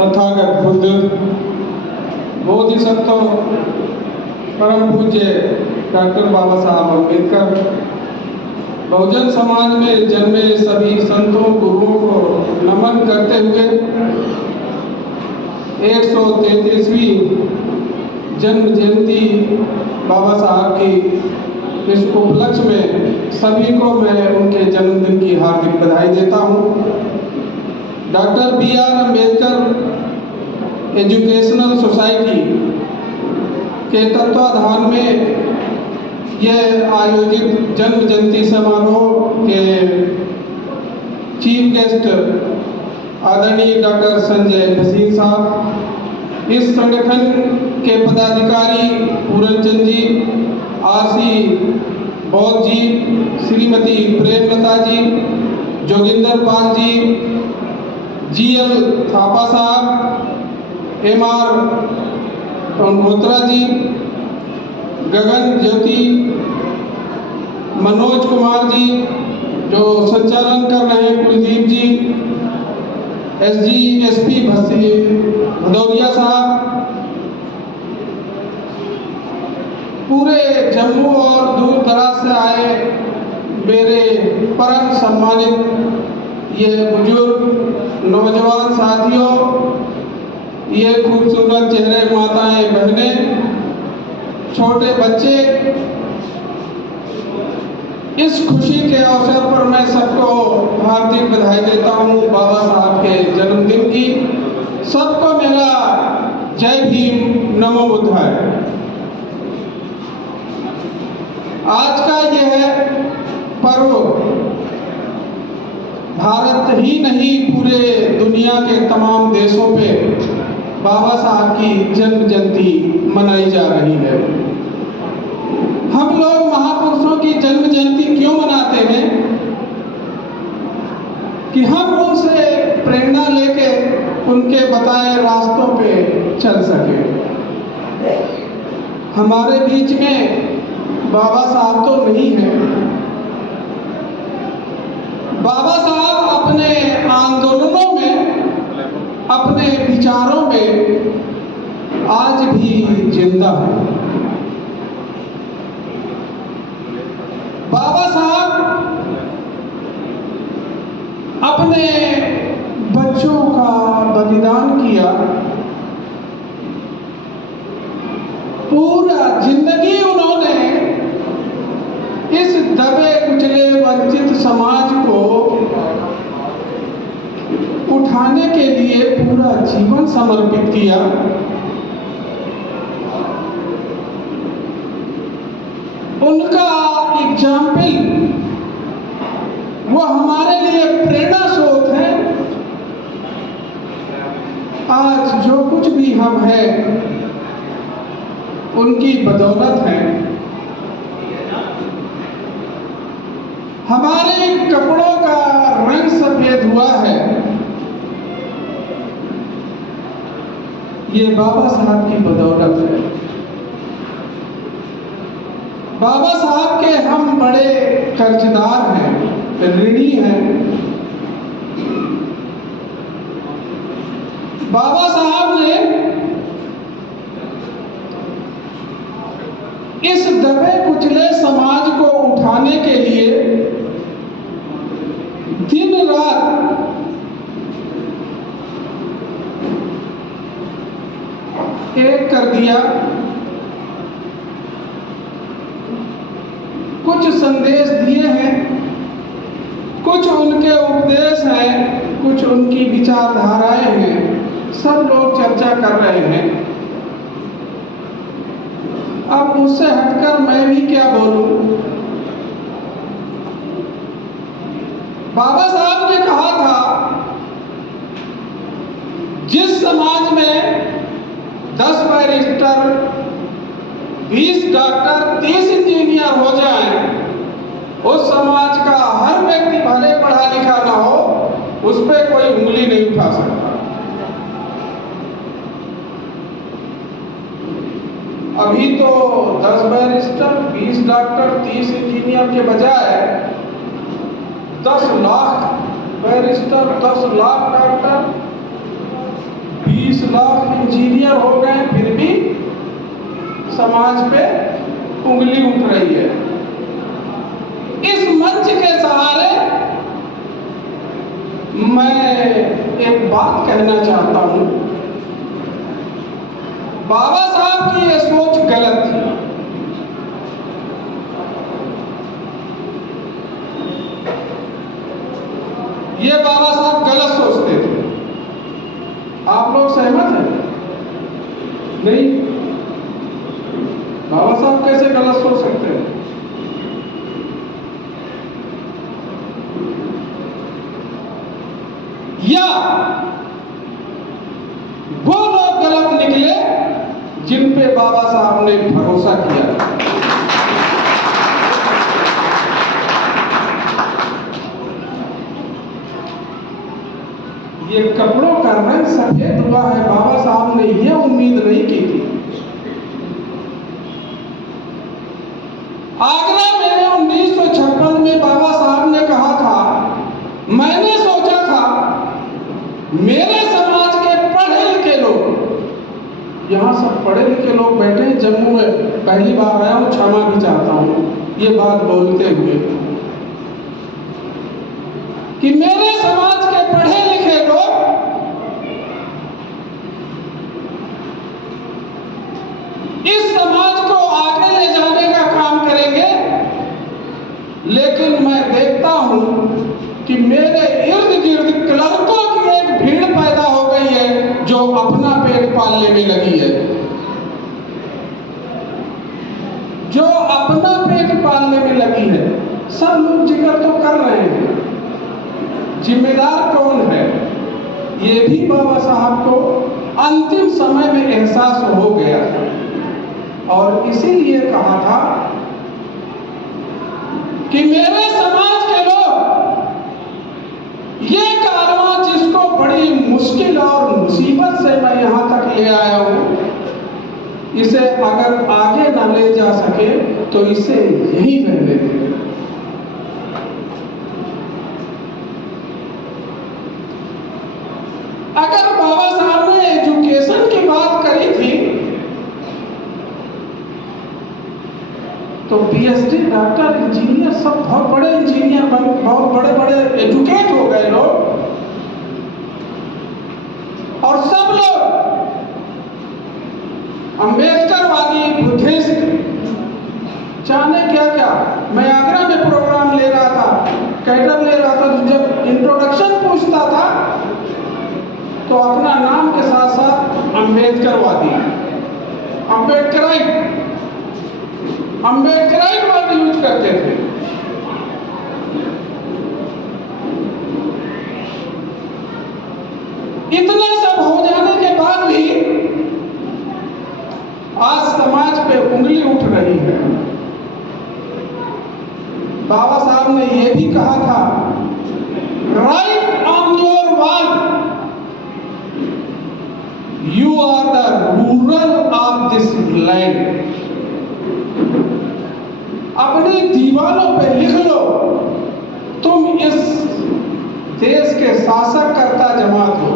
तथागत बुद्ध, बोधिसत्व परम पूज्य डॉक्टर बाबा साहब अम्बेडकर, बहुजन समाज में जन्मे सभी संतों गुरुओं को नमन करते हुए 133वीं जन्म जयंती बाबा साहब की इस उपलक्ष्य में सभी को मैं उनके जन्मदिन की हार्दिक बधाई देता हूँ। Doctor B.R. Ambedkar educational society के तत्वाधान में यह आयोजित जन्म जयंती समारोह के चीफ गेस्ट आदरणीय डॉक्टर संजय भसीन साहब, इस संगठन के पदाधिकारी पूरनचंद जी, R.C. बौद्ध जी, श्रीमती प्रेमलता जी, जोगिंदर पाल जी, G.L. थापा साहब, M.R. मल्होत्रा जी, गगन ज्योति, मनोज कुमार जी जो संचालन कर रहे हैं, कुलदीप जी, SG/SP भदौरिया साहब, पूरे जम्मू और दूर दराज से आए मेरे परम सम्मानित ये बुजुर्ग नौजवान साथियों, ये खूबसूरत चेहरे, माताएं, बहनें, छोटे बच्चे, इस खुशी के अवसर पर मैं सबको हार्दिक बधाई देता हूँ बाबा साहब के जन्मदिन की। सबको मेरा जय भीम, नमो बुद्धाय। आज का यह पर्व भारत ही नहीं पूरे दुनिया के तमाम देशों पे बाबा साहब की जन्म जयंती मनाई जा रही है। हम लोग महापुरुषों की जन्म जयंती क्यों मनाते हैं? कि हम उनसे प्रेरणा लेके उनके बताए रास्तों पे चल सके। हमारे बीच में बाबा साहब तो नहीं है। बाबा साहब अपने आंदोलनों में, अपने विचारों में आज भी जिंदा है। बाबा साहब अपने बच्चों का बलिदान किया, पूरा जिंदगी उन्होंने इस दबे कुचले वंचित समाज को उठाने के लिए पूरा जीवन समर्पित किया। उनका एग्जाम्पल वो हमारे लिए प्रेरणा स्रोत है। आज जो कुछ भी हम हैं उनकी बदौलत है। हमारे कपड़ों का रंग सफेद हुआ है, ये बाबा साहब की बदौलत है। बाबा साहब के हम बड़े कर्जदार हैं, ऋणी हैं। बाबा साहब ने इस दबे कुचले समाज को उठाने के लिए दिन रात एक कर दिया। कुछ संदेश दिए हैं, कुछ उनके उपदेश हैं, कुछ उनकी विचारधाराएं हैं, सब लोग चर्चा कर रहे हैं। अब उससे हटकर मैं भी क्या बोलूं? बाबा साहब ने कहा था, जिस समाज में 10 बैरिस्टर, 20 डॉक्टर, 30 इंजीनियर हो जाएं, उस समाज का हर व्यक्ति भले पढ़ा लिखा ना हो, उस पर कोई उंगली नहीं उठा सकता। अभी तो 10 बैरिस्टर, 20 डॉक्टर, 30 इंजीनियर के बजाय 10 lakh barrister, 10 lakh doctor, 20 lakh engineer हो गए, फिर भी समाज पे उंगली उठ रही है। इस मंच के सहारे मैं एक बात कहना चाहता हूं, बाबा साहब की यह सोच गलत थी। ये बाबा साहब गलत सोचते थे। आप लोग सहमत हैं? नहीं? बाबा साहब कैसे गलत सोच सकते हैं? या वो लोग गलत निकले जिन पे बाबा साहब ने भरोसा किया। ये कपड़ों का रंग सफेद हुआ है, बाबा साहब ने यह उम्मीद नहीं की थी। आगरा में 1956 में बाबा साहब ने कहा था, मैंने सोचा था मेरे समाज के पढ़े लिखे लोग, यहां सब पढ़े लिखे लोग बैठे हैं, जम्मू में पहली बार आया हूं, क्षमा भी चाहता हूं ये बात बोलते हुए, कि मेरे समाज के पढ़े लिखे लोग इस समाज को आगे ले जाने का काम करेंगे। लेकिन मैं देखता हूं कि मेरे इर्द गिर्द क्लर्कों की एक भीड़ पैदा हो गई है जो अपना पेट पालने में लगी है, जो अपना पेट पालने में लगी है। सब लोग जिक्र तो कर रहे हैं, जिम्मेदार कौन है? ये भी बाबा साहब को अंतिम समय में एहसास हो गया था और इसीलिए कहा था कि मेरे समाज के लोग ये कारवां जिसको बड़ी मुश्किल और मुसीबत से मैं यहां तक ले आया हूं, इसे अगर आगे ना ले जा सके तो इसे यहीं रहने दें। अगर बाबा साहब ने एजुकेशन की बात करी थी तो पीएचडी, डॉक्टर, इंजीनियर, सब बहुत बड़े इंजीनियर बन, बहुत बड़े बड़े एजुकेट हो गए लोग, और सब लोग अम्बेडकरवादी, बुद्धिस्ट, जाने क्या क्या। मैं आगरा में प्रोग्राम ले रहा था, कैडर ले रहा था, तो जब इंट्रोडक्शन पूछता था तो अपना नाम के साथ साथ अम्बेडकरवादी, अम्बेडकराइट वर्ड यूज करते थे। इतना सब हो जाने के बाद भी आज समाज पे उंगली उठ रही है। बाबा साहब ने यह भी कहा था, write on your wall, you are the ruler of this land. अपनी दीवारों पे लिख लो, तुम इस देश के शासक कर्ता जमात हो।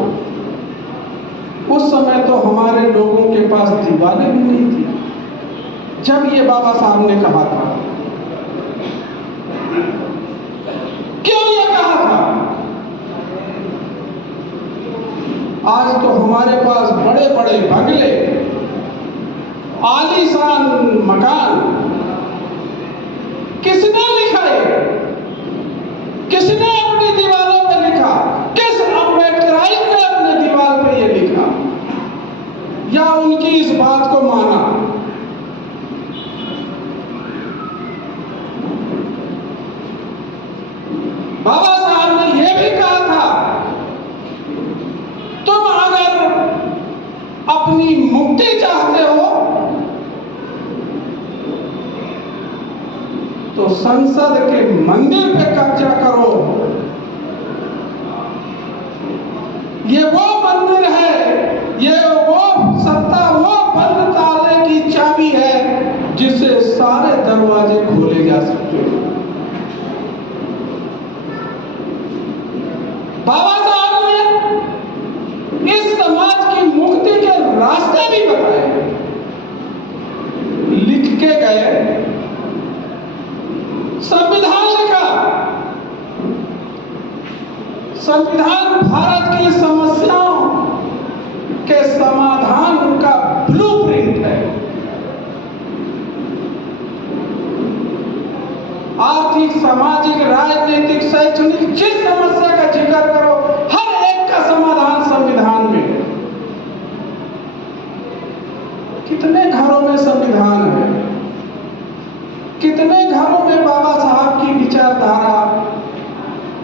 उस समय तो हमारे लोगों के पास दीवारें भी नहीं थी जब ये बाबा साहब ने कहा था। क्यों ये कहा था? आज तो हमारे पास बड़े बड़े बंगले, आलीशान मकान। किसने लिखा है? किसने अपनी दीवारों पर लिखा? किस अम्बेडकराइट ने अपने दीवार पर यह लिखा या उनकी इस बात को माना? बाबा साहब ने यह भी कहा था, तुम अगर अपनी मुक्ति चाहते हो तो संसद के मंदिर पे कब्जा करो। ये वो मंदिर है, ये वो सत्ता, वो बंद ताले की चाबी है जिससे सारे दरवाजे खोले जा सकते हैं। बाबा साहब ने इस समाज की के समाधान का ब्लूप्रिंट है। आर्थिक, सामाजिक, राजनीतिक, शैक्षणिक, जिस समस्या का जिक्र करो, हर एक का समाधान संविधान में है। कितने घरों में संविधान है, कितने घरों में बाबा साहब की विचारधारा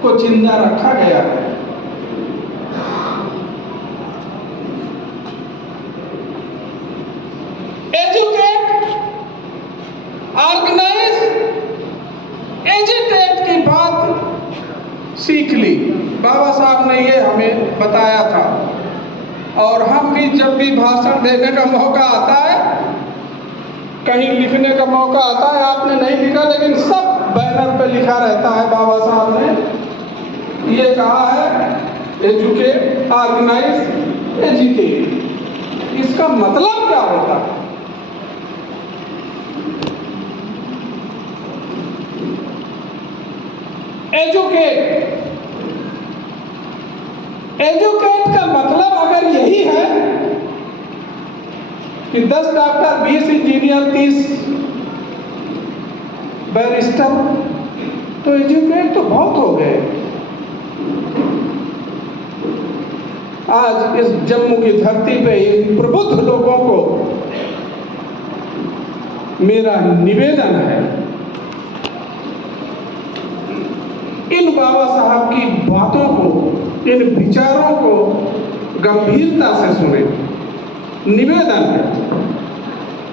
को जिंदा रखा गया है। एजुकेट, ऑर्गेनाइज, एजिटेट की बात सीख ली। बाबा साहब ने ये हमें बताया था, और हम भी जब भी भाषण देने का मौका आता है, कहीं लिखने का मौका आता है, आपने नहीं लिखा लेकिन सब बैनर पे लिखा रहता है, बाबा साहब ने ये कहा है, एजुकेट, ऑर्गेनाइज, एजिटेट। इसका मतलब क्या होता है? एजुकेट, एजुकेट का मतलब अगर यही है कि 10 डॉक्टर, 20 इंजीनियर, 30 बैरिस्टर, तो एजुकेट तो बहुत हो गए। आज इस जम्मू की धरती पे इन प्रबुद्ध लोगों को मेरा निवेदन है, इन बाबा साहब की बातों को, इन विचारों को गंभीरता से सुने। निवेदन है।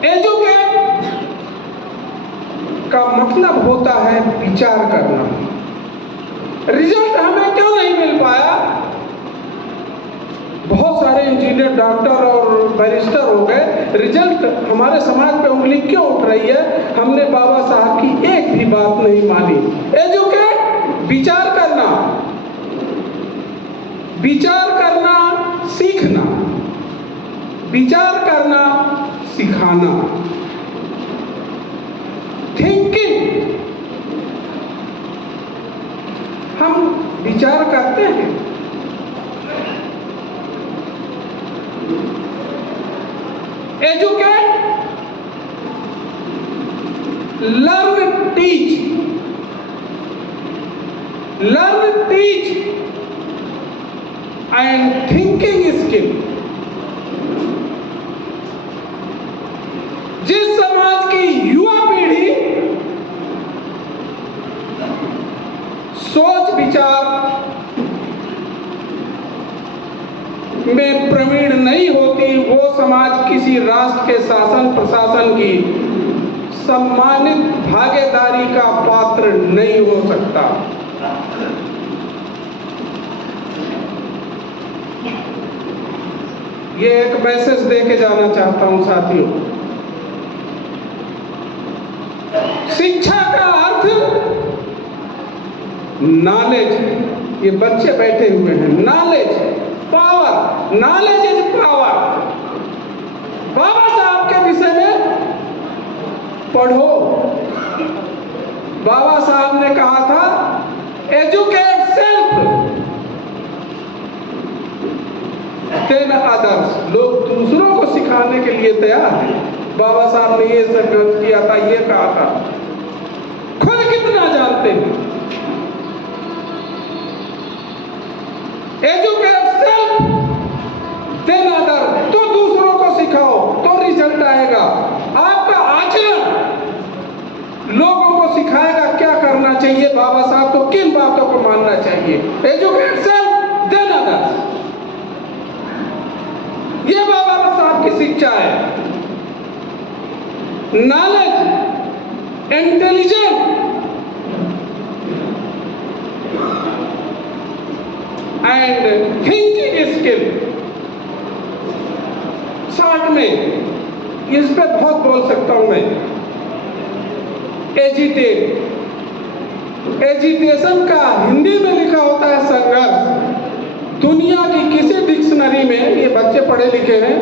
एजुकेट का मतलब होता है विचार करना। रिजल्ट हमें क्यों नहीं मिल पाया? बहुत सारे इंजीनियर, डॉक्टर और बैरिस्टर हो गए, रिजल्ट हमारे समाज पे उंगली क्यों उठ रही है? हमने बाबा साहब की एक भी बात नहीं मानी। एजुकेट, विचार करना, विचार करना सीखना, विचार करना सिखाना। थिंकिंग, हम विचार करते हैं। Educate, learn, teach, learn, teach and thinking skill. जिस समाज की युवा पीढ़ी सोच विचार में प्रवीण नहीं होती, वो समाज किसी राष्ट्र के शासन प्रशासन की सम्मानित भागीदारी का पात्र नहीं हो सकता। ये एक मैसेज देके जाना चाहता हूं साथियों। शिक्षा का अर्थ नॉलेज, ये बच्चे बैठे हुए हैं, knowledge power, knowledge is power. Baba Saheb के विषय में पढ़ो। बाबा साहब ने कहा था एजुकेट सेल्फ देन अदर्स। लोग दूसरों को सिखाने के लिए तैयार हैं। बाबा साहब ने ये संकल्प किया था, ये कहा था। खुद कितना जानते हैं? एजुकेट सेल्फ देन अदर, तो दूसरों को सिखाओ तो रिजल्ट आएगा। आपका आचरण लोगों को सिखाएगा क्या करना चाहिए, बाबा साहब को किन बातों को मानना चाहिए। एजुकेट सेल्फ देन अदर, ये बाबा साहब की शिक्षा है। Knowledge, intelligent and thinking skill. Short में इस पे बहुत बोल सकता हूं मैं। एजिटेट, एजिटेशन का हिंदी में लिखा होता है संघर्ष। दुनिया की किसी डिक्शनरी में, ये बच्चे पढ़े लिखे हैं,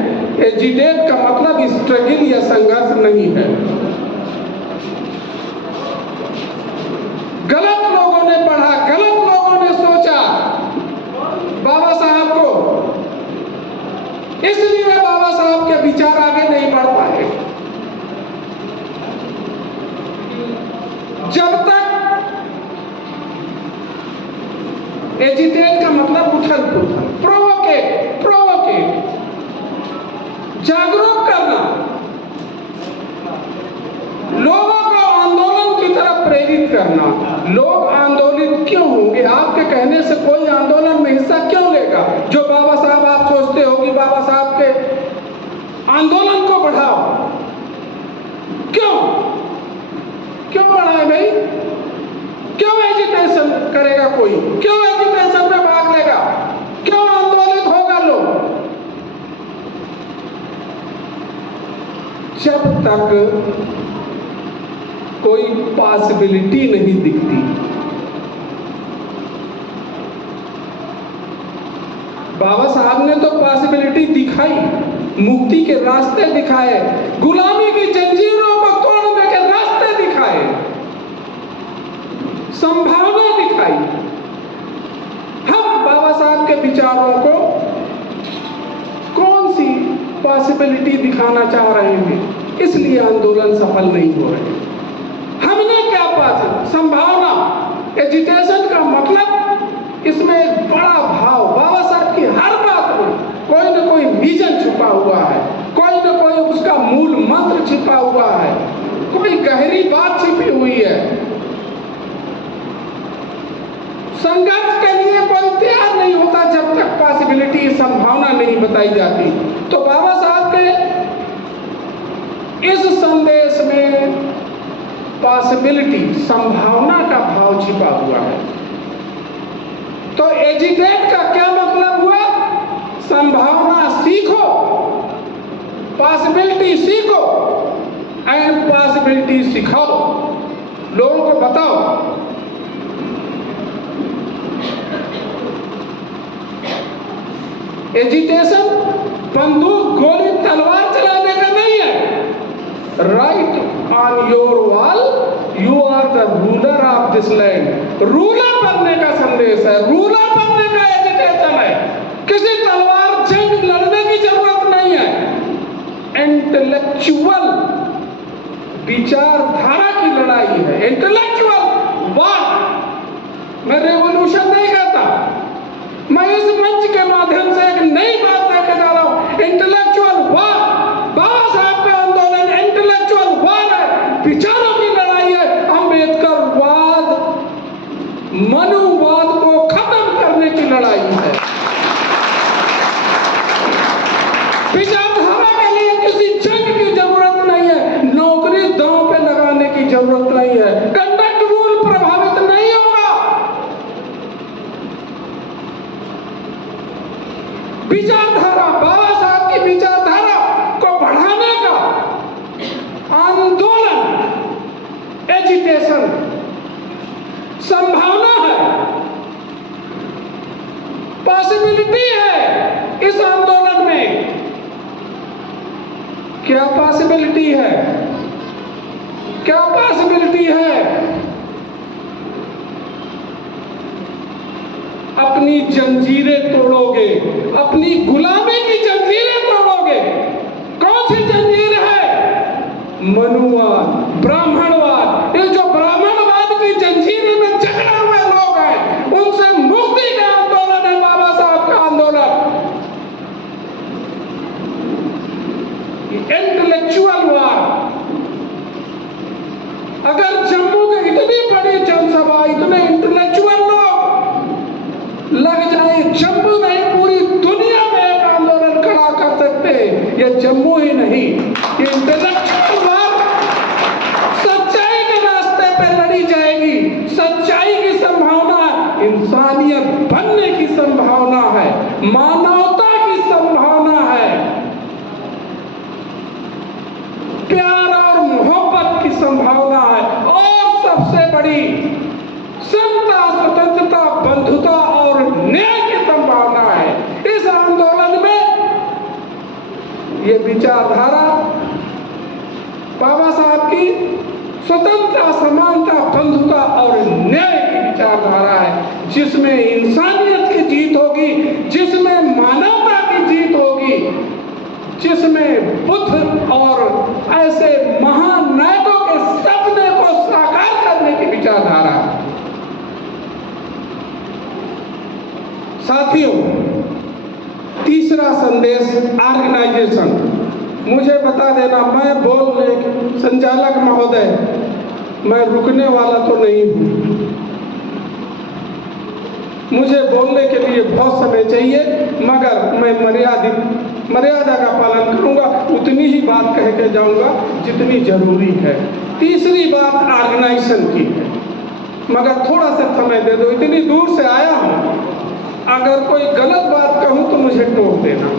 एजिटेट का मतलब स्ट्रगल या संघर्ष नहीं है। गलत लोगों ने पढ़ा, गलत लोगों ने सोचा बाबा साहब को इसलिए बाबा साहब के विचार आगे नहीं बढ़ पाए। जब तक एजिटेट का मतलब उथल पुथल, प्रोवोकेट जागरूक करना, लोगों को आंदोलन की तरफ प्रेरित करना। लोग आंदोलित क्यों होंगे? आपके कहने से कोई आंदोलन में हिस्सा क्यों लेगा? जो बाबा साहब आप सोचते हो कि बाबा साहब के आंदोलन को बढ़ाओ, क्यों बढ़ाए भाई? क्यों एजिटेशन करेगा कोई? क्यों एजिटेशन में भाग लेगा? क्यों आंदोलित होगा लोग? जब तक कोई पॉसिबिलिटी नहीं दिखती। बाबा साहब ने तो पॉसिबिलिटी दिखाई, मुक्ति के रास्ते दिखाए, गुलामी की जंजीरों को तोड़ने के रास्ते दिखाए, संभावना दिखाई। हम बाबा साहब के विचारों को कौन सी पॉसिबिलिटी दिखाना चाह रहे हैं, इसलिए आंदोलन सफल नहीं हो रहे। हमने क्या पास संभावना, एजिटेशन का मतलब इसमें एक बड़ा भाव, बाबा साहब की हर बात में कोई न कोई विजन छुपा हुआ है, कोई न कोई उसका मूल मंत्र छिपा हुआ है, कोई गहरी बात छिपी हुई है। संघर्ष के लिए कोई तैयार नहीं होता जब तक पॉसिबिलिटी, संभावना नहीं बताई जाती। तो बाबा साहब के इस संदेश में पॉसिबिलिटी, संभावना का भाव छिपा हुआ है। तो एजिटेट का क्या मतलब हुआ? संभावना सीखो, पॉसिबिलिटी सीखो एंड पॉसिबिलिटी सिखाओ, लोगों को बताओ। एजिटेशन बंदूक, गोली, तलवार चलाने का नहीं है। Write on your wall, you are the ruler of this land. Ruler बनने का संदेश है, रूलर बनने का एजिटेशन है। किसी तलवार जंग लड़ने की जरूरत नहीं है। इंटेलेक्चुअल विचारधारा की लड़ाई है, इंटेलेक्चुअल वॉर। मैं रेवोल्यूशन नहीं कहता, मैं इस मंच के माध्यम से एक नई बात लेके जा रहा हूं, इंटेलेक्चुअल वॉर। बाबा साहब का आंदोलन इंटेलेक्चुअल वॉर है, विचारों की लड़ाई है। अम्बेडकरवाद, मनुवाद को खत्म करने की लड़ाई है। विचारधारा के लिए किसी जंग की जरूरत नहीं है, नौकरी दांव पे लगाने की जरूरत नहीं है, कंडक्ट रूल प्रभावित नहीं होगा। विचारधारा, बाबा साहब की विचारधारा को बढ़ाने का आंदोलन, एजिटेशन, संभावना है, पॉसिबिलिटी है इस आंदोलन में। क्या पॉसिबिलिटी है? क्या पॉसिबिलिटी है? अपनी जंजीरें तोड़ोगे, अपनी गुलामी की जंजीरें तोड़ोगे। कौन सी जंजीर है? मनुवाद, ब्राह्मणवाद। ये जो ब्राह्मणवाद की जंजीरें में जकड़े हुए लोग हैं, उनसे मुक्ति का आंदोलन है बाबा साहब का आंदोलन। इंटेलेक्चुअल वार। अगर जम्मू की इतनी बड़ी जनसभा, इतने इंटेलेक्चुअल लोग लग जाए, जम्मू नहीं पूरी दुनिया में एक आंदोलन खड़ा कर सकते हैं। ये जम्मू ही नहीं, ये इंटेलेक्चुअल वार सच्चाई के रास्ते पे लड़ी जाएगी। सच्चाई की संभावना, इंसानियत बनने की संभावना है, मानवता की संभावना है, प्यार और मोहब्बत की संभावना है, और सबसे बड़ी समता, स्वतंत्रता, बंधुता और न्याय की संभावना है। इस आंदोलन में ये विचारधारा बाबा साहब की स्वतंत्रता, समानता, बंधुता और न्याय की विचारधारा है, जिसमें इंसानियत की जीत होगी, जिसमें मानवता की जीत होगी। ऐसे महान नायकों के सपने को साकार करने की विचारधारा है। साथियों, तीसरा संदेश ऑर्गेनाइजेशन। मुझे बता देना, मैं बोलने संचालक महोदय, मैं रुकने वाला तो नहीं हूँ। मुझे बोलने के लिए बहुत समय चाहिए, मगर मैं मर्यादा का पालन करूंगा। उतनी ही बात कह के जाऊंगा जितनी जरूरी है। तीसरी बात ऑर्गेनाइजेशन की है, मगर थोड़ा सा समय दे दो, इतनी दूर से आया हूं। अगर कोई गलत बात कहूं तो मुझे टोक देना।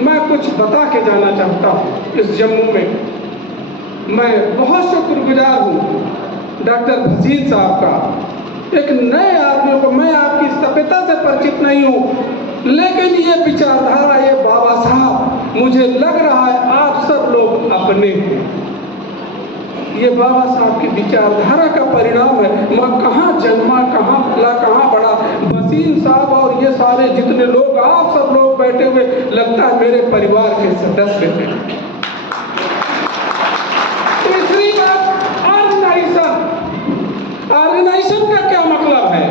मैं कुछ बता के जाना चाहता हूं। इस जम्मू में मैं बहुत शुक्रगुजार हूं डॉक्टर भसीन साहब का। एक नए आदमी को, मैं आपकी सभ्यता से परिचित नहीं हूं, लेकिन ये विचारधारा, ये बाबा साहब, मुझे लग रहा है आप सब लोग अपने हैं। ये बाबा साहब की विचारधारा का परिणाम है। मैं कहाँ जन्मा, कहाँ फला, कहाँ बड़ा। भसीन साहब और ये सारे जितने लोग, आप सब लोग बैठे हुए, लगता है मेरे परिवार के सदस्य हैं। तीसरी बात ऑर्गेनाइजेशन। ऑर्गेनाइजेशन का क्या मतलब है?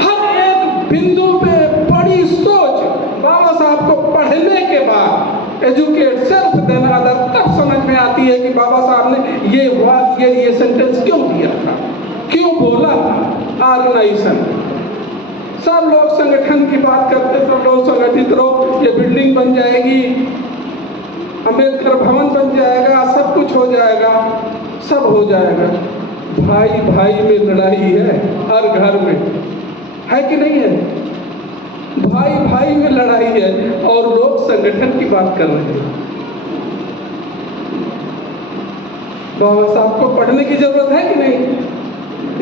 हर एक बिंदु पे बड़ी सोच। बाबा साहब को पढ़ने के बाद एजुकेट सेल्फ देन अदर, तब समझ में आती है कि बाबा साहब ने ये सेंटेंस क्यों दिया था, क्यों बोला था। ऑर्गेनाइजेशन, सब लोग संगठन की बात करते, सब लोग संगठित रहो, ये बिल्डिंग बन जाएगी, अंबेडकर भवन बन जाएगा, सब कुछ हो जाएगा, सब हो जाएगा। भाई भाई में लड़ाई है, हर घर में है कि नहीं है? भाई भाई में लड़ाई है और लोग संगठन की बात कर रहे हैं। बाबा साहब को पढ़ने की जरूरत है कि नहीं?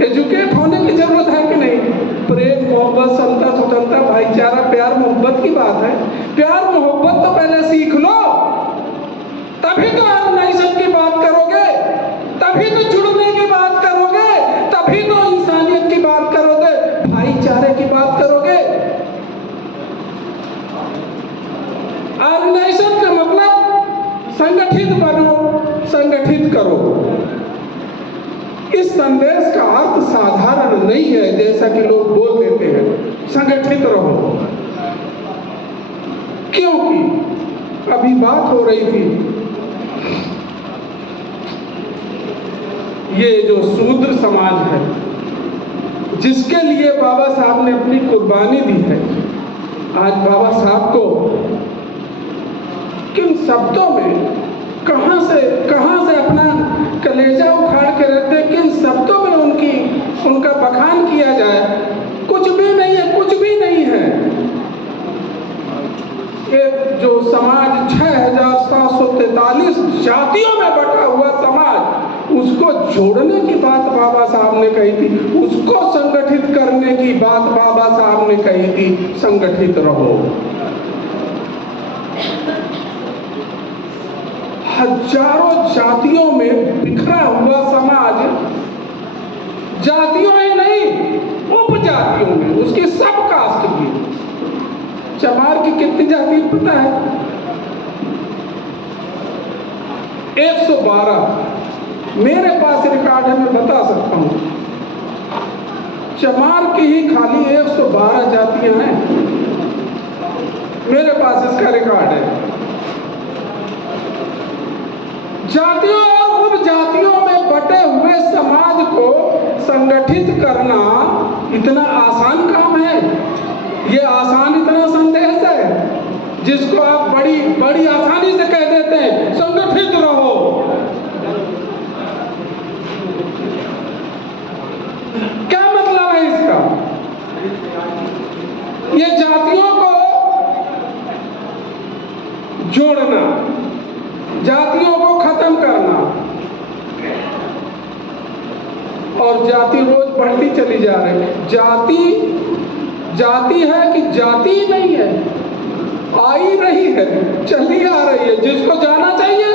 एजुकेट होने की जरूरत है कि नहीं? प्रेम, मोहब्बत, समता, स्वतंत्रता, भाईचारा, प्यार मोहब्बत की बात है। प्यार मोहब्बत तो पहले सीख लो, तभी तो ऑर्गेनाइजेशन की बात करोगे, तभी तो जुड़ने की बात करोगे, तभी तो इंसानियत की बात करोगे, भाईचारे की बात करोगे। ऑर्गेनाइजेशन का मतलब संगठित बनो, संगठित करो। इस संदेश का अर्थ साधारण नहीं है जैसा कि लोग बोल देते हैं, संगठित रहो। क्योंकि अभी बात हो रही थी, ये जो शूद्र समाज है, जिसके लिए बाबा साहब ने अपनी कुर्बानी दी है, आज बाबा साहब को किन शब्दों में, कहां से अपना कलेजा उखाड़ के रखते, किन शब्दों में उनका बखान किया जाए। कुछ भी नहीं है, कुछ भी नहीं है। एक जो समाज 6743 जातियों में बटा हुआ समाज, उसको जोड़ने की बात बाबा साहब ने कही थी, उसको संगठित करने की बात बाबा साहब ने कही थी। संगठित रहो। हजारों जातियों में बिखरा हुआ समाज, जातियों ही नहीं, उपजातियों में, उसकी सब कास्ट की। चमार की कितनी जाति पता है? 112। मेरे पास रिकॉर्ड है, मैं बता सकता हूं। चमार की ही खाली 112 जातियां हैं, मेरे पास इसका रिकॉर्ड है। जातियों और उपजातियों में बटे हुए समाज को संगठित करना इतना आसान काम है? ये आसान इतना संदेश है जिसको आप बड़ी आसानी से कह देते हैं, संगठित रहो। क्या मतलब है इसका? ये जातियों को जोड़ना, जातियों को खत्म करना, और जाति रोज बढ़ती चली जा रही है। जाति है कि जाति नहीं है, आ ही रही है, चली आ रही है। जिसको जाना चाहिए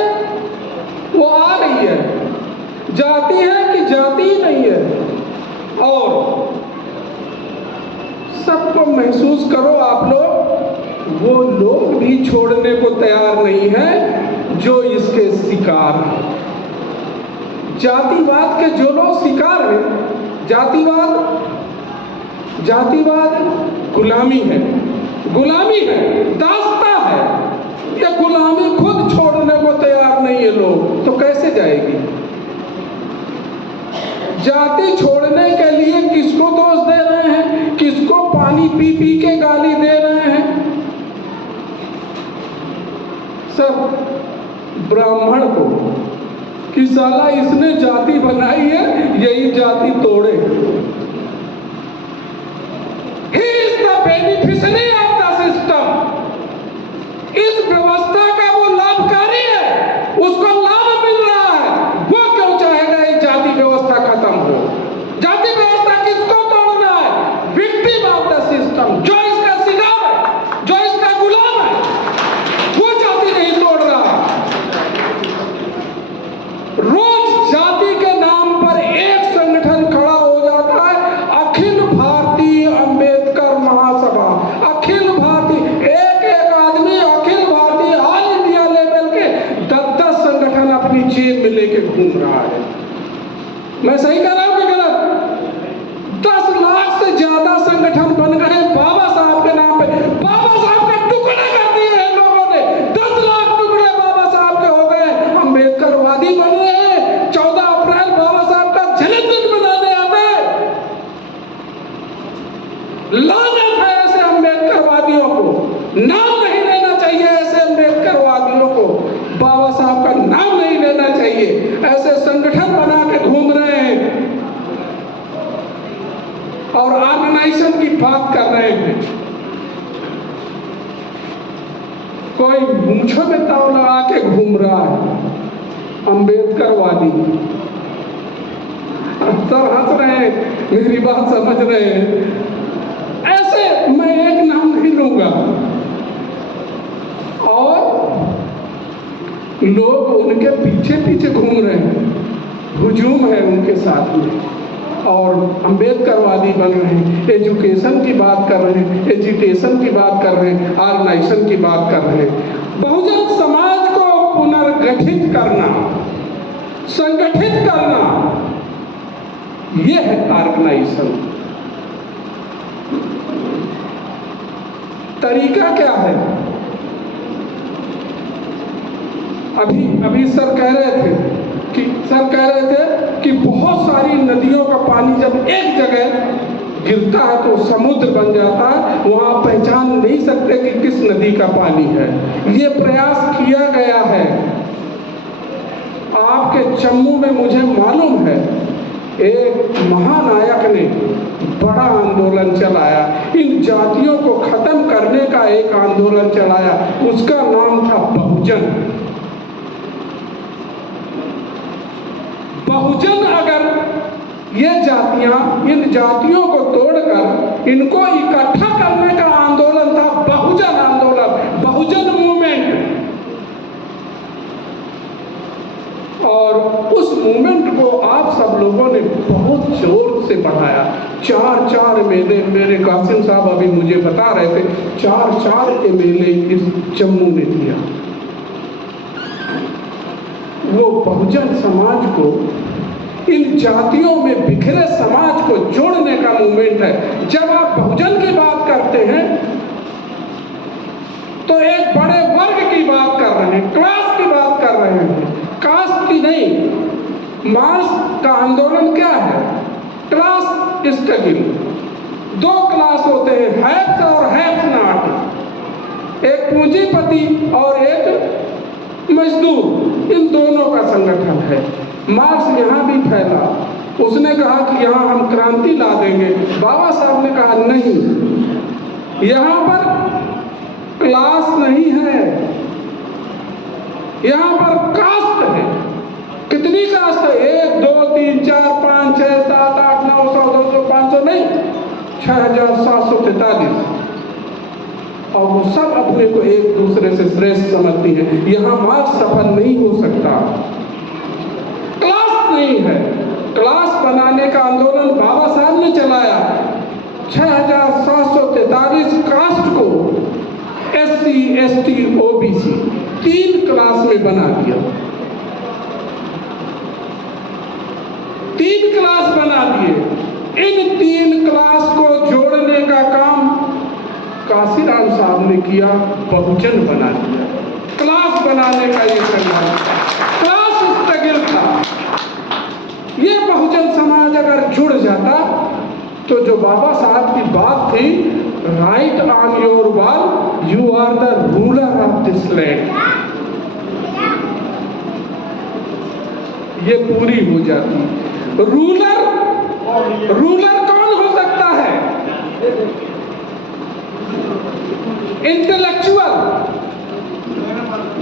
वो आ रही है। जाति है कि जाति नहीं है। और सबको महसूस करो आप लोग, वो लोग भी छोड़ने को तैयार नहीं है जो इसके शिकार हैं। जातिवाद के जो लोग शिकार हैं, जातिवाद गुलामी है, दास्ता है। ये गुलामी खुद छोड़ने को तैयार नहीं है लोग, तो कैसे जाएगी? जाति छोड़ने के लिए किसको दोष दे रहे हैं, किसको पानी पी पी के गाली दे रहे हैं? सब ब्राह्मण को कि साला इसने जाति बनाई है, यही जाति तोड़े। He is the beneficiary of the system। इस व्यवस्था का वो लाभकारी है, उसको लाभ मिल रहा है, वो क्यों चाहेगा ये जाति व्यवस्था खत्म हो? जाति व्यवस्था किसको तोड़ना है? विक्टिम ऑफ द सिस्टम, जो इसका शिकार है, जो इसका गुलाम है, वो जाति नहीं तोड़ रहा। रोज जाति के नाम पर एक संगठन खड़ा हो जाता है, अखिल भारतीय अंबेडकर महासभा। अखिल भारतीय, एक आदमी Akhil Bharatiya all India level के 10-10 संगठन अपनी जेब में लेके घूम रहा है। मैं सही कह रहा हूं कि गलत? 10 लाख से ज्यादा संगठन बन गए बाबा साहब के नाम पे। बाबा साहब के टुकड़े कर दिए हैं लोगों ने, 10 लाख टुकड़े बाबा साहब के हो गए। अम्बेडकरवादी बन रहे हैं, 14 अप्रैल बाबा साहब का जन्मदिन मनाने आते हैं। लानत है ऐसे अम्बेडकरवादियों को, नाम नहीं लेना चाहिए ऐसे अम्बेडकरवादियों को, बाबा साहब का नाम नहीं लेना चाहिए। ऐसे संगठन बना के घूम रहे हैं और ऑर्गेनाइजेशन की बात कर रहे हैं। कोई मूंछों में ताव लगा के घूम रहा है अम्बेडकरवादी। सब हंस रहे हैं, मेरी बात समझ रहे हैं। ऐसे मैं एक नाम नहीं लूंगा, और लोग उनके पीछे पीछे घूम रहे हैं, हुजूम है उनके साथ में, और अम्बेडकरवादी बन रहे हैं, एजुकेशन की बात कर रहे हैं, एजुटेशन की बात कर रहे हैं, ऑर्गेनाइजेशन की बात कर रहे हैं। बहुजन समाज को पुनर्गठित करना, संगठित करना, यह है ऑर्गेनाइजेशन। तरीका क्या है? अभी सर कह रहे थे कि बहुत सारी नदियों का पानी जब एक जगह गिरता है तो समुद्र बन जाता है, वहां पहचान नहीं सकते कि किस नदी का पानी है। ये प्रयास किया गया है आपके जम्मू में। मुझे मालूम है एक महानायक ने बड़ा आंदोलन चलाया, इन जातियों को खत्म करने का एक आंदोलन चलाया, उसका नाम था बहुजन। बहुजन अगर ये जातियां, इन जातियों को तोड़कर इनको इकट्ठा करने का आंदोलन था बहुजन आंदोलन, बहुजन मूवमेंट। और उस मूवमेंट को आप सब लोगों ने बहुत जोर से बढ़ाया। 4 मेरे कासिम साहब अभी मुझे बता रहे थे, 4 एमएलए इस जम्मू ने दिया। वो बहुजन समाज को, इन जातियों में बिखरे समाज को जोड़ने का मूवमेंट है। जब आप बहुजन की बात करते हैं तो एक बड़े वर्ग की बात कर रहे हैं, क्लास की बात कर रहे हैं, कास्ट की नहीं। मास का आंदोलन क्या है? Class struggle. 2 क्लास होते हैं, हैव्स और हैव्स नॉट, एक पूंजीपति और एक मजदूर, इन दोनों का संगठन है। मार्क्स यहाँ भी फैला, उसने कहा कि यहाँ हम क्रांति ला देंगे। बाबा साहब ने कहा नहीं, यहाँ पर क्लास नहीं है, यहाँ पर कास्ट है। कितनी कास्ट है? 1 2 3 4 5 6 7 8 9 100 200 500 नहीं, 6743। और वो सब अपने को एक दूसरे से श्रेष्ठ समझती हैं। यहाँ मार्क्स सफल नहीं हो सकता। क्लास नहीं है। क्लास बनाने का आंदोलन बाबा साहब ने चलाया। 6743 कास्ट को SC SC ST OBC 3 class में बना दिया। 3 क्लास बना दिए। इन 3 क्लास को जोड़ने का काम काशीराम साहब ने किया, बहुजन बना दिया। क्लास बनाने का ये संघर्ष, क्लास स्ट्रगल था। ये बहुजन समाज अगर जुड़ जाता तो जो बाबा साहब की बात थी, write on your wall, you are the ruler of this land, ये पूरी हो जाती। रूलर कौन हो सकता है? इंटेलेक्चुअल,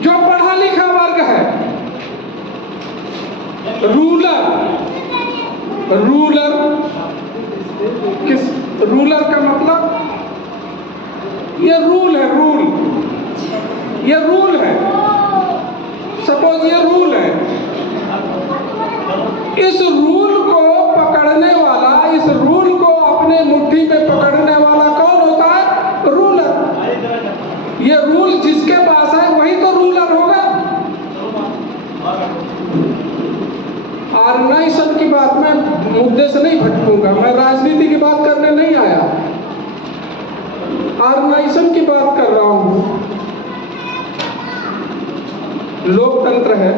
जो पढ़ा लिखा वर्ग है। रूलर किस, रूलर का मतलब ये रूल है, ये रूल है। सपोज ये रूल है, इस रूल को पकड़ने वाला, इस रूल को अपने मुट्ठी में पकड़ने वाला कौन होता है? रूलर। ये रूल जिसके पास है वही तो रूलर होगा। ऑर्गेनाइजेशन की बात में मुद्दे से नहीं भटकूंगा, मैं राजनीति की बात करने नहीं आया, ऑर्गेनाइजेशन की बात कर रहा हूं। लोकतंत्र है,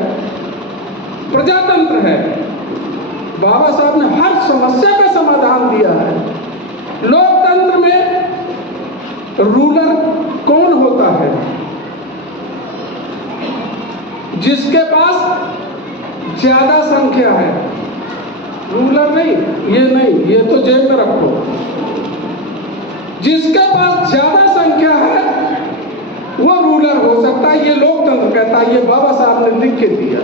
प्रजातंत्र है। बाबा साहब ने हर समस्या का समाधान दिया है। लोकतंत्र में रूलर कौन होता है? जिसके पास ज्यादा संख्या है। रूलर नहीं, ये तो जेब में रखो। जिसके पास ज्यादा संख्या है वो रूलर हो सकता है, ये लोकतंत्र कहता है। ये बाबा साहब ने लिख के दिया।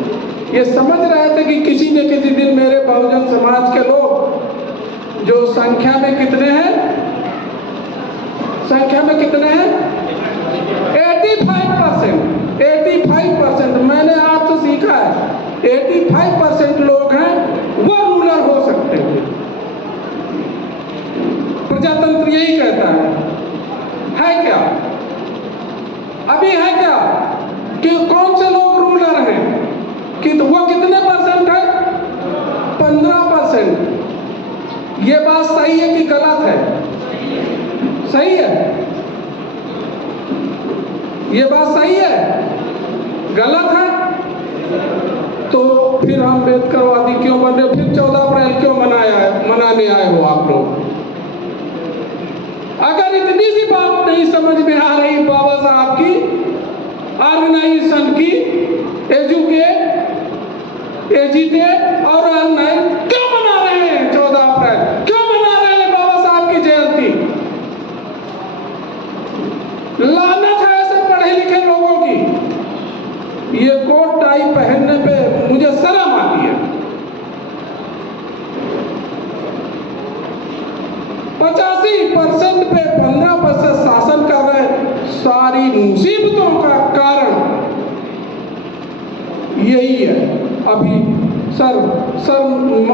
ये समझ रहे थे कि किसी न किसी दिन मेरे बहुजन समाज के लोग जो संख्या में कितने हैं, 85%। मैंने आपसे सीखा है 85% लोग हैं वो रूलर हो सकते हैं। प्रजातंत्र यही कहता है क्या? अभी है क्या कि कौन से लोग रूलर हैं, कि वो कितने परसेंट है? 15%। ये बात सही है कि गलत है? सही है। ये बात सही है, गलत है? तो फिर हम अम्बेडकरवादी क्यों बन रहे? फिर 14 अप्रैल क्यों मनाने आए हो आप लोग? अगर इतनी सी बात नहीं समझ में आ रही बाबा साहब की, ऑर्गेनाइजेशन की, एजिटेट और ऑर्गेनाइज, क्यों मना रहे हैं 14 अप्रैल? क्यों मना रहे हैं बाबा साहब की जयंती? लानत है ऐसे पढ़े लिखे लोगों की। ये कोट टाई पहनने पे मुझे शर्म आती है। 85% पे 15% शासन कर रहे हैं। सारी मुसीबतों का कारण यही है। अभी सर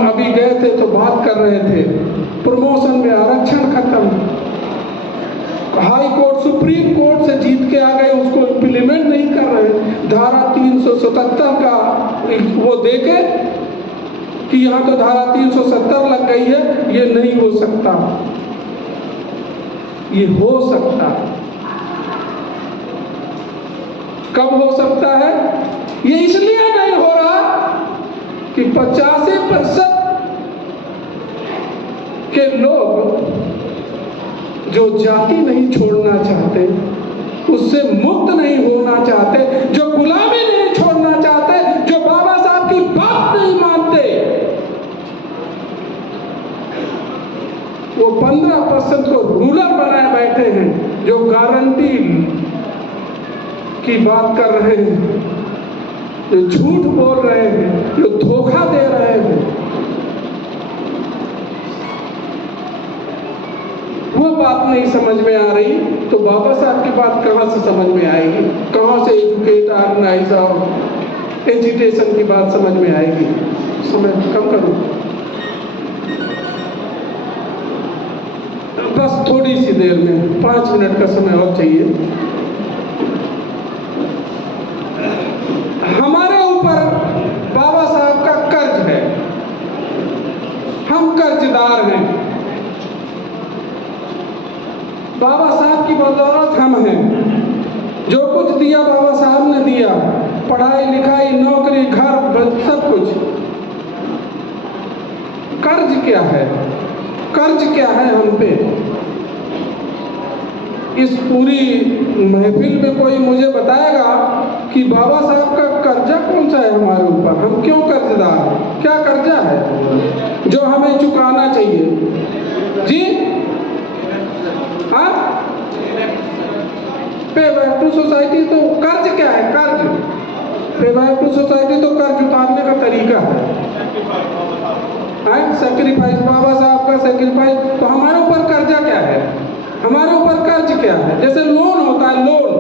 अभी गए थे तो बात कर रहे थे, प्रमोशन में आरक्षण खत्म। हाई कोर्ट, सुप्रीम कोर्ट से जीत के आ गए, उसको इम्प्लीमेंट नहीं कर रहे। धारा 377 का वो देके कि यहाँ तो धारा 370 लग गई है, ये नहीं हो सकता। ये हो सकता है। कब हो सकता है? ये इसलिए नहीं हो रहा कि 85% के लोग जो जाति नहीं छोड़ना चाहते, उससे मुक्त नहीं होना चाहते, जो गुलामी नहीं छोड़ना चाहते, जो बाबा साहब की बात नहीं मानते, वो 15% को रूलर बनाए बैठे हैं, जो गारंटी की बात कर रहे हैं, जो झूठ बोल रहे हैं, जो धोखा दे रहे हैं। वो बात नहीं समझ में आ रही तो बाबा साहब की बात कहाँ से समझ में आएगी? कहाँ से एजुकेट, ऑर्गेनाइज और एजिटेशन की बात समझ में आएगी? समय कम करो, बस थोड़ी सी देर में 5 मिनट का समय और चाहिए। कर्जदार हैं। बाबा साहब की बदौलत हम हैं। जो कुछ दिया बाबा साहब ने दिया, पढ़ाई लिखाई, नौकरी, घर, सब कुछ। कर्ज क्या है? कर्ज क्या है हम पे? इस पूरी महफिल में कोई मुझे बताएगा कि बाबा साहब का कर्जा कौन सा है हमारे ऊपर? हम क्यों कर्जदार हैं? क्या कर्जा है जो हमें चुकाना चाहिए? जी हाँ, पे बैक टू सोसाइटी। तो कर्ज क्या है? कर्ज पे बैक टू सोसाइटी तो कर्ज उतारने का तरीका है। सेक्रीफाइस, बाबा साहब का सेक्रीफाइस। तो हमारे ऊपर कर्जा क्या है? हमारे ऊपर कर्ज क्या है? जैसे लोन होता है, लोन,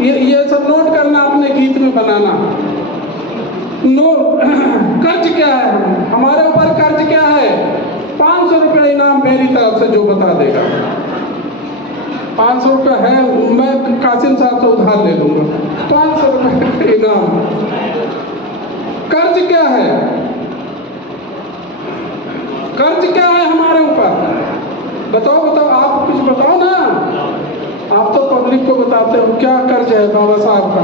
ये सब नोट करना, अपने गीत में बनाना। कर्ज क्या है? हमारे ऊपर कर्ज क्या है? 500 रुपये इनाम मेरी तरफ से जो बता देगा। 500 रुपये है, मैं कासिम साहब से उधार ले लूंगा। 500 रुपये इनाम। कर्ज क्या है? कर्ज क्या है हमारे ऊपर? बताओ बताओ, आप कुछ बताओ ना। आप तो पब्लिक को बताते हो क्या कर्ज है बाबा साहब का।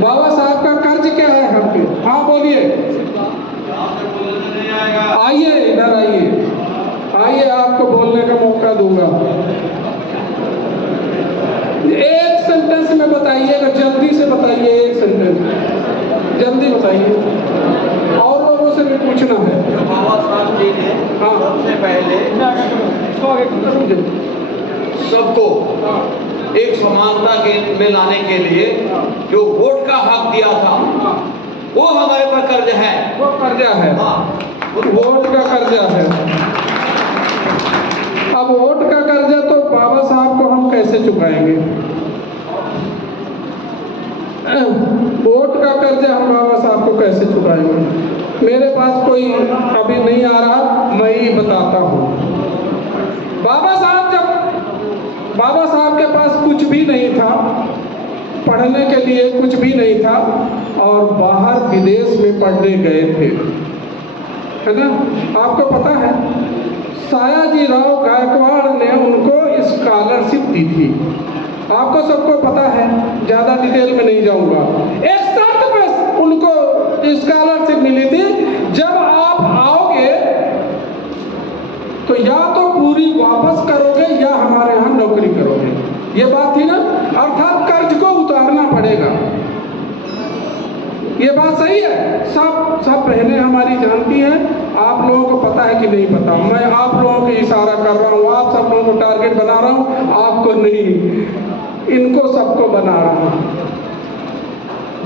बाबा साहब का कर्ज क्या है हम पे? हाँ बोलिए, आइए इधर आइए, आइए, आपको बोलने का मौका दूंगा। एक सेंटेंस में बताइएगा, जल्दी से बताइए, एक सेंटेंस जल्दी बताइए, और लोगों से भी पूछना है। बाबा साहब जी ने सबसे पहले सबको एक समानता के में लाने के लिए जो वोट का हक दिया था, वो हमारे पर कर्ज है। वो कर्जा है, वोट का कर्जा है। अब वोट का कर्जा तो बाबा साहब को हम कैसे चुकाएंगे? वोट का कर्जा हम बाबा साहब को कैसे चुकाएंगे? मेरे पास कोई अभी नहीं आ रहा, मैं ही बताता हूँ। बाबा साहब के पास कुछ भी नहीं था, पढ़ने के लिए कुछ भी नहीं था, और बाहर विदेश में पढ़ने गए थे, है ना? आपको पता है सयाजीराव गायकवाड़ ने उनको स्कॉलरशिप दी थी। आपको सबको पता है, ज़्यादा डिटेल में नहीं जाऊंगा। एक शर्त पे उनको स्कॉलरशिप मिली थी, जब आप आओगे तो या तो पूरी वापस करोगे या हमारे यहाँ नौकरी करोगे। ये बात थी ना, अर्थात कर्ज को उतारना पड़ेगा। ये बात सही है? सब बहनें हमारी जानती हैं। आप लोगों को पता है कि नहीं पता? मैं आप लोगों को इशारा कर रहा हूँ, आप सब लोगों को टारगेट बना रहा हूँ, आपको नहीं, इनको सबको बना रहा हूँ।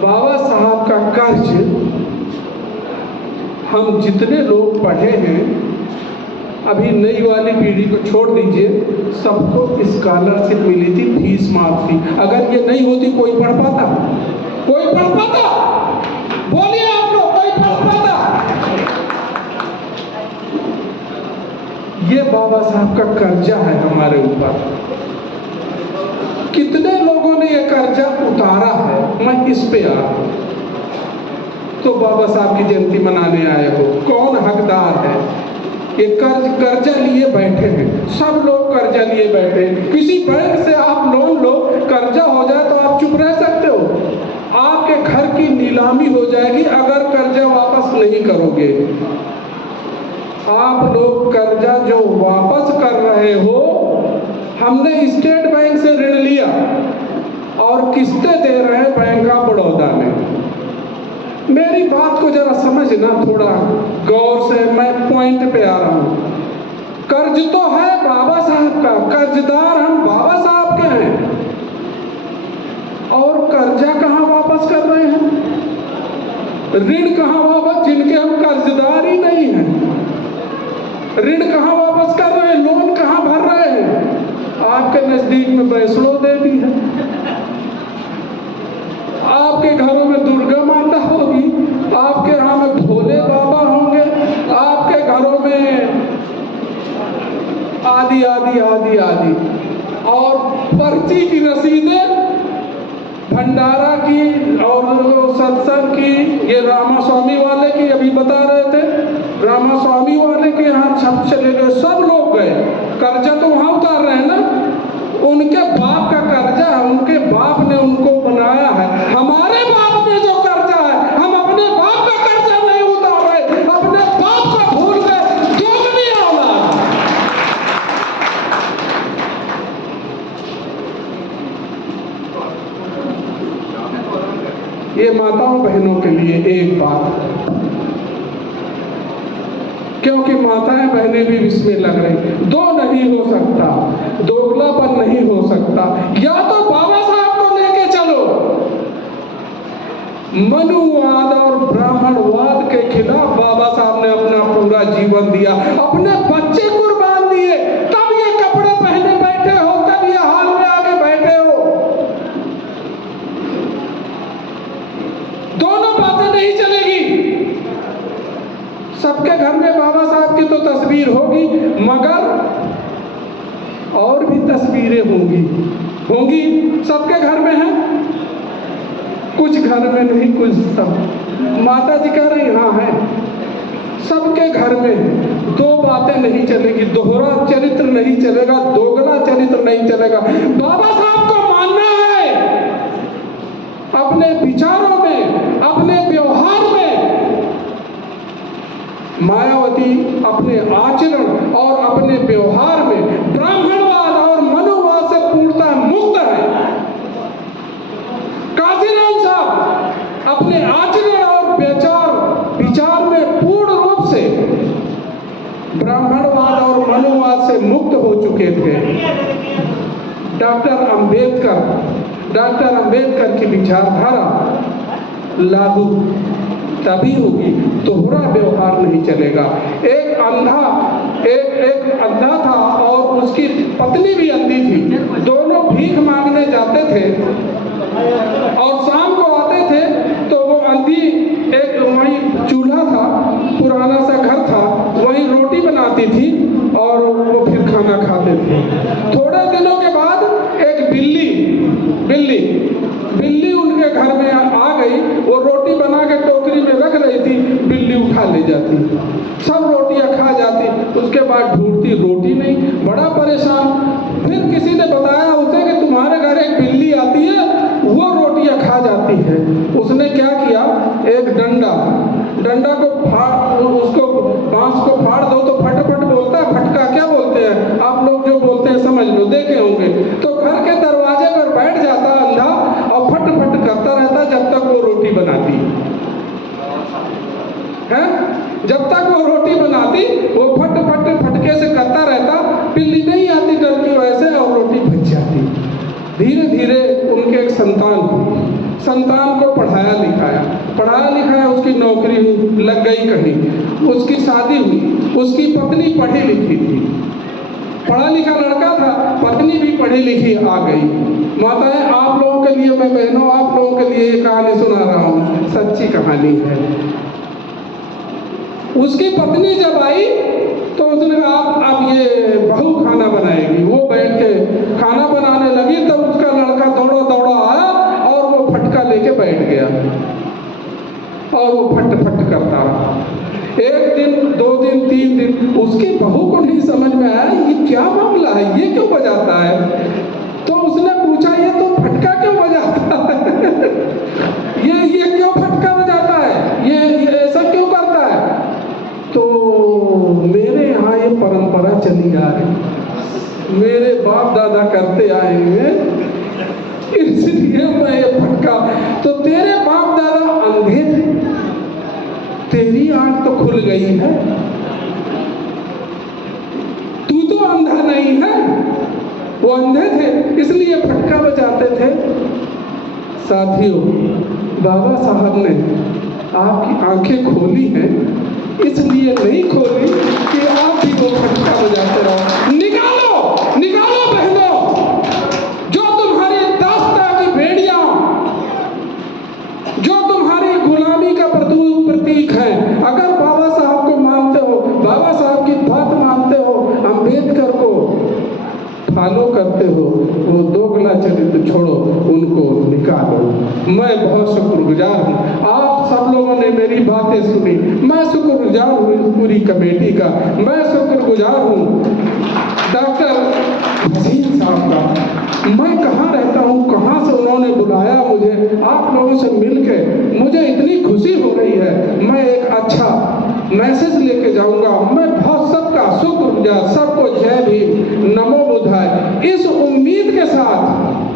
बाबा साहब का कर्ज हम जितने लोग पढ़े हैं, अभी नई वाली पीढ़ी को छोड़ दीजिए, सबको स्कॉलरशिप मिली थी, फीस माफ थी। अगर ये नहीं होती कोई पढ़ पाता? कोई पढ़ पाता? बोलिए आप लोग, कोई पढ़ पाता? ये बाबा साहब का कर्जा है हमारे ऊपर। कितने लोगों ने ये कर्जा उतारा है, मैं इस पे आ। तो बाबा साहब की जयंती मनाने आए हो, कौन हकदार है? ये कर्जा लिए बैठे हैं, सब लोग कर्जा लिए बैठे हैं। किसी बैंक से आप लोन लो, कर्जा हो जाए तो आप चुप रह सकते हो? आपके घर की नीलामी हो जाएगी अगर कर्जा वापस नहीं करोगे। आप लोग कर्जा जो वापस कर रहे हो, हमने स्टेट बैंक से ऋण लिया और किस्तें दे रहे हैं बैंक ऑफ बड़ौदा में। मेरी बात को जरा समझना थोड़ा गौर से, मैं पॉइंट पे आ रहा हूँ। कर्ज तो है बाबा साहब का, कर्जदार हम बाबा साहब के हैं, और कर्जा कहाँ वापस कर रहे हैं? ऋण कहाँ वापस, जिनके हम कर्जदार ही नहीं हैं? ऋण कहाँ वापस कर रहे हैं? लोन कहाँ भर रहे हैं? आपके नजदीक में वैष्णो देवी है, आपके घरों में दुर्गा माता होगी, आपके यहाँ में भोले बाबा होंगे, आपके घरों में आदि आदि आदि आदि, और पर्ची की रसीदें भंडारा की और सत्संग की, ये रामास्वामी वाले की अभी बता रहे थे, रामास्वामी वाले के यहाँ सब चले गए, सब लोग गए। कर्जा तो वहाँ उतार रहे हैं ना, उनके बाप का कर्जा है, उनके बाप ने उनको बनाया है। हमारे बाप में जो कर्जा है, हम अपने बाप का कर्जा नहीं उतार रहे, अपने बाप को भूल गए, जोगनी औलाद। ये माताओं बहनों के लिए एक बात, क्योंकि माताएं बहनें भी इसमें लग रही, दो नहीं हो सकता, दोगलापन नहीं हो सकता। या तो बाबा साहब को लेके चलो, मनुवाद और ब्राह्मणवाद के खिलाफ बाबा साहब ने अपना पूरा जीवन दिया, अपने बच्चे कुर्बान दिए, तब ये कपड़े पहने बैठे हो, तब ये हाल में आगे बैठे हो। दोनों बातें नहीं चलेगी। सबके घर में बाबा साहब की तो तस्वीर होगी, मगर और भी तस्वीरें होंगी, सबके घर में है, कुछ घर में नहीं, कुछ सब। माता जी कह रही हाँ है, सबके घर में। दो बातें नहीं चलेगी, दोहरा चरित्र नहीं चलेगा, दोगला चरित्र नहीं चलेगा। बाबा साहब को मानना है अपने विचारों में, अपने व्यवहार में। मायावती अपने आचरण और अपने व्यवहार में ब्राह्मणवाद और मनुवाद से पूर्णतः मुक्त है। काशीराम साहब अपने आचरण और विचार में पूर्ण रूप से ब्राह्मणवाद और मनुवाद से मुक्त हो चुके थे। डॉक्टर अंबेडकर की विचारधारा लागू तभी होगी, दोहरा व्यवहार नहीं चलेगा। एक अंधा था और उसकी पत्नी भी अंधी थी, दोनों भीख मांगने जाते थे और शाम को आते थे तो वो अंधी एक वहीं चूल्हा था, पुराना सा घर था, वहीं रोटी बनाती थी और वो फिर खाना खाते थे। थोड़े दिनों के बाद एक बिल्ली उनके घर में आ गई, वो रोटी बना के टोकरी में रख रही थी, बिल्ली उठा ले जाती, सब रोटियां खा जाती। उसके बाद ढूंढती, रोटी नहीं, बड़ा परेशान। फिर किसी ने बताया उसे कि तुम्हारे घर एक बिल्ली आती है, वो रोटियां खा जाती है। उसने क्या किया, एक डंडा को उसको बांस को फाड़ दो तो फट बोलता है, फटका क्या बोलते हैं आप लोग, जो बोलते हैं समझ लो, देखे होंगे। तो घर के दरवाजे पर बैठ जाता अंधा और फट करता रहता जब तक वो रोटी बनाती है। जब तक वो रोटी बनाती वो फटके से करता रहता, बिल्ली नहीं आती डर की वजह से और रोटी बच जाती। धीरे धीरे उनके एक संतान हुई, संतान को पढ़ाया लिखाया, उसकी नौकरी लग गई कहीं, उसकी शादी हुई, उसकी पत्नी पढ़ी लिखी थी, पढ़ा लिखा लड़का था, पत्नी भी पढ़ी लिखी आ गई। माताएं आप लोगों के लिए, मैं बहनों आप लोगों के लिए ये कहानी सुना रहा हूँ, सच्ची कहानी है। उसकी पत्नी जब आई तो उसने कहा अब ये बहू खाना बनाएगी। वो बैठ के खाना बनाने लगी तब उसका लड़का दौड़ा आया और वो फटका लेके बैठ गया और वो फट करता रहा। एक दिन, 2 दिन, 3 दिन, उसकी बहू को नहीं समझ में आया ये क्या मामला है, ये क्यों बजाता है। तो उसने पूछा ये तो फटका क्यों बजाता है ये क्यों फटका बजाता है, ये ऐसा क्यों करता है। तो मेरे यहाँ ये परंपरा चली आ रही, मेरे बाप दादा करते आए हैं, इसलिए मैं ये फटका। तो तेरे बाप दादा अंधे थे, तेरी आंख तो खुल गई है, तू तो अंधा नहीं है। वो अंधे थे इसलिए फटका बजाते थे। साथियों, बाबा साहब ने आपकी आंखें खोली हैं, इसलिए नहीं खोली कि आप भी वो फटका बजाते रहो। निकालो बहनों, जो तुम्हारी दास्ता की बेड़ियां, जो तुम्हारी गुलामी का प्रतीक है, अगर बाबा साहब को मानते हो, बाबा साहब की बात मानते हो, अंबेडकर को फॉलो करते हो, वो दोगला चरित्र छोड़ो, उनको भूमिका लो। मैं बहुत शुक्रगुजार हूँ, आप सब लोगों ने मेरी बातें सुनी, मैं शुक्रगुजार हूँ इस पूरी कमेटी का। मैं शुक्रगुजार हूँ डॉक्टर वसीम साहब का। मैं कहाँ रहता हूँ, कहाँ से उन्होंने बुलाया मुझे, आप लोगों से मिलके मुझे इतनी खुशी हो रही है। मैं एक अच्छा मैसेज लेके जाऊंगा। मैं बहुत सबका शुक्रगुजार, सबको जय भीम, नमो बुद्धाय, इस उम्मीद के साथ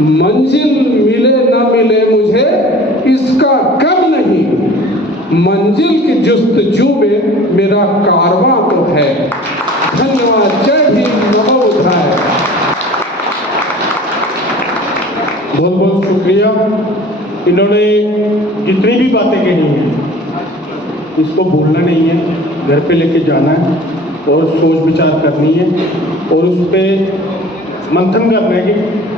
मंजिल मिले ना मिले मुझे इसका गम नहीं, मंजिल की जुस्तजू में मेरा कारवां तो है। धन्यवाद, जय भीम, नमो बुद्धाय। बहुत बहुत शुक्रिया। इन्होंने जितनी भी बातें कही हैं इसको भूलना नहीं है, घर पे लेके जाना है और सोच विचार करनी है और उस पर मंथन करना है कि